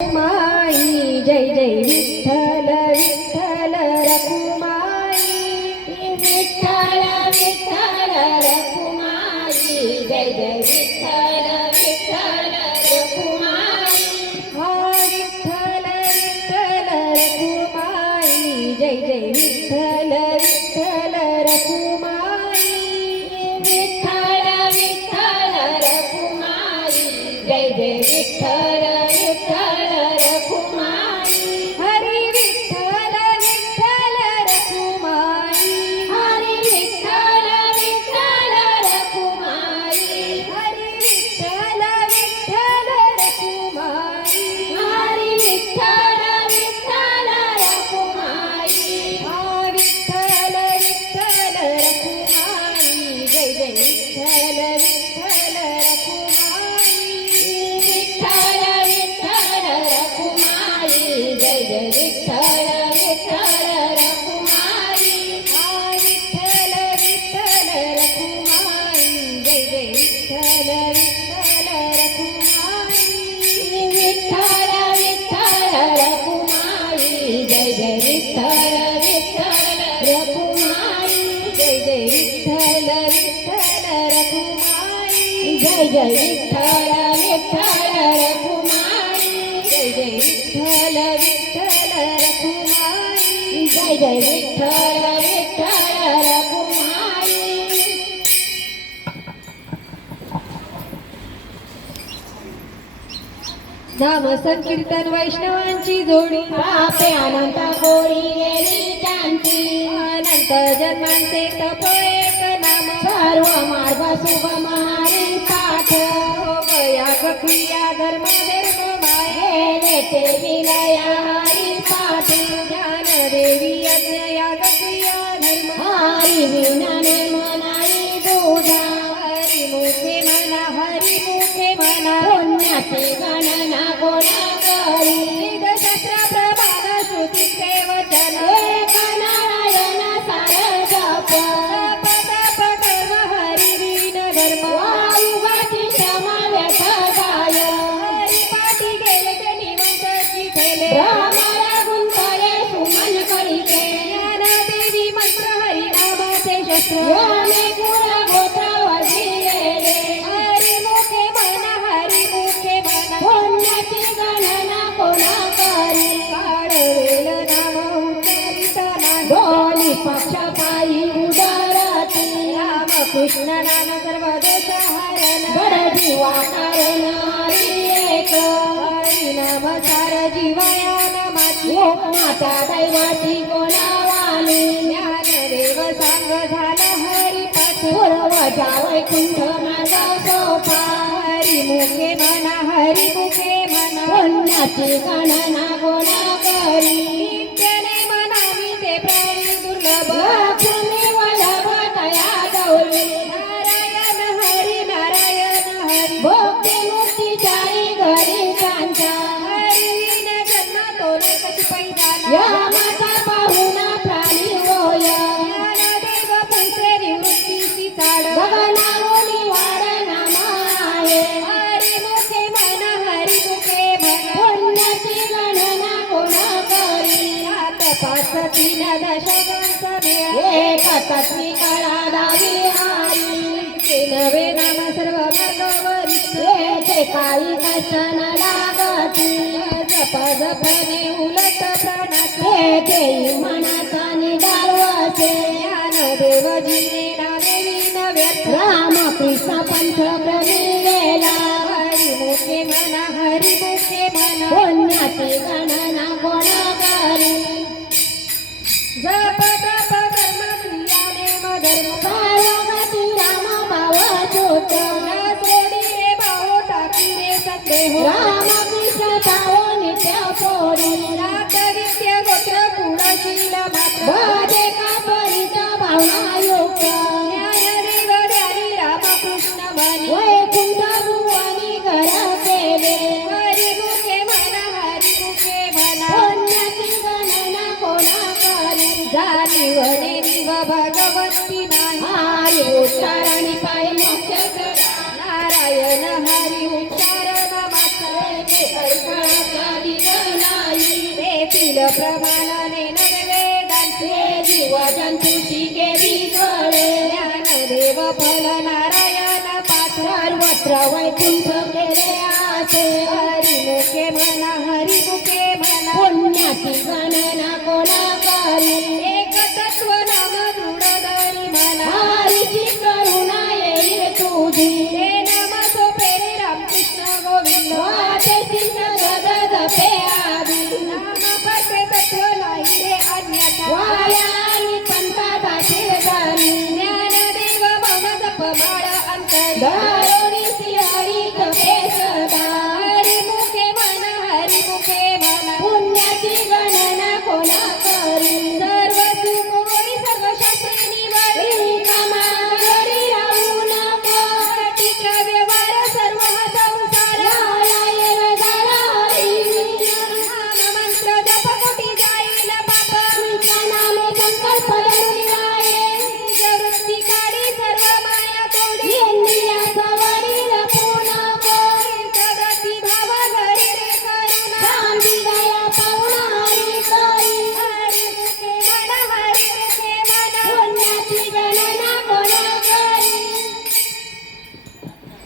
रखुमाई जय जय विठ्ठल विठ्ठल रखुमाई विठ्ठल विठ्ठल रखुमाई जय जय विठ्ठल विठ्ठल रखुमाई हा विठ्ठल विठ्ठल रखुमाई जय जय विठ्ठल विठ्ठल रखुमाई विठ्ठल विठ्ठल रखुमाई जय जय विठ्ठल विठ्ठल रखुमाई हरी विठ्ठल विठ्ठल रखुमाई हरी विठ्ठल विठ्ठल रखुमाई हरी विठ्ठल विठ्ठल रखुमाई हरी विठ्ठल विठ्ठल रखुमाई हा विठ्ठल विठ्ठल रखुमाई जय जय विठ्ठल विठ्ठल रखुमाई विठ्ठल विठ्ठल रखुमाई जय जय विठ्ठल विठ्ठल रखुमाई हा विठ्ठल विठ्ठल रखुमाई जय जय विठ्ठल विठ्ठल रखुमाई विठ्ठल विठ्ठल रखुमाई जय जय विठ्ठल विठ्ठल रखुमाई जय जय विठ्ठल विठ्ठल रखुमाई जय जय विठ्ठल विठ्ठल रखुमाई जय जय विठ्ठल विठ्ठल रखुमाई जय जय विठ्ठल विठ्ठल रखुमाई नाम संकीर्तन वैष्णवांची जोडी पापे अनंत कोळी गेली त्यांची अनंत जन्मांचे तप एक नाम सर्व मार्ग सुगम हरी पाठ हो गया क्रिया धर्म धर्म माये गेले ते विलया हरी पाठ ज्ञान देवी यज्ञ याग क्रिया धर्म हरी विनाने मनाई दूजा हरी मुखे म्हणा हरी मुखे म्हणा पुण्याची गणना गोळा करी वेद शास्त्र प्रमाण श्रुतीचे वचन एक नारायण सार जप तप तप कर्म हरी वीण धर्म वायुगाची क्षमा व्यथ गाय हरी पाठी गेले ते निवंतची ठेले ब्रह्माला गुंतले सुमन करीते ज्ञान देवी मंत्र हरी नामाचे शस्त्र याने कुळ गोत्र वजिलेले हरी मुखे म्हणा हरी मुखे म्हणा पुण्याची गणना कोणा करी काढवेल नाम उच्चारिताना दोन्ही पक्ष पायी उदरती राम कृष्ण नाम सर्व दोष हरण बड जीवा कारण हरी एक हरी नाम सार जीवाया नामाची माता दैवाची कोणावानी ज्ञान देव सांग झाला हरी पाठ पूर्व वैकुंठ माझा सोपा हरी मुखे म्हणा हरी मुखे म्हणा पुण्याची गणना गोळा करी नित्याने मनावी ते प्राणी दुर्लभ लक्ष्मी वल्लभ दया गौरी नारायण हरी भक्ती मुक्ती जाई घरी त्यांच्या हरी विन जन्म तो नरकची पैदाना या माता पाहुणा प्राणी होय ज्ञानदेव पुत्र निवृत्तीची चाड गगनावली वाड नामाये हरी मुखे म्हणा हरी मुखे म्हणा पुण्याची गणना कोणा करी सात पाच तीन दशकांचा मेळा एक तत्वी कळा दावी हारी ते नवे नाम सर्व मार्ग वरिष्ठ येथे काही कष्ट न लागती जप जपणे उलट प्राणात येथे मनाचा निडावते ज्ञानदेव जिने नामे विन व्यर्थ रामकृष्ण पंथ प्रमिलेला हरी मुखे म्हणा हरी मुखे म्हणा पुण्याची गणना कोणा करी जप तप कर्म क्रिया नेम धर्म पार्वती राम भाव छोट न सोडी रे भाऊ टाकी रे संदेह रामकृष्ण भाव नित्य पोरी रात विद्य गोत्र कुळशील मात्र भजे का परिचा भावना युक्त ज्ञानदेव ध्यानी रामकृष्ण म्हणी वैकुंठ भुवनी घर केले हरी मुखे म्हणा हरी मुखे म्हणा पुण्याची गणना कोणा करी जाणीवने निव भगवंती नाही हरी उच्चारणी पाय मोक्ष करा नारायण हरी उच्चारण मात्र ऐकाळा प्रमाणाने नववेदांचे जीव जंतूची केली कळे ज्ञानदेव फल नारायण पाठ सर्वत्र वैकुंठ केले आसे हरिमुखे म्हणा हरिमुखे म्हणा पुण्याची गणना कोणा करी एक तत्व नाम दृढ धरी म्हणा हरीची करुणा येईल तुझी ते नाम सोपे रे रामकृष्ण गोविंद वाटे सिंह जगद पे आदी नाम फटे तत्व नाही रे अन्यथा वाया आणि पंथाचे गाणी ज्ञानदेव मौन जप माळ अंतर दारुणी हरी जपे सदा हरिमुखे म्हणा हरिमुखे म्हणा पुण्याची गणना कोणा करी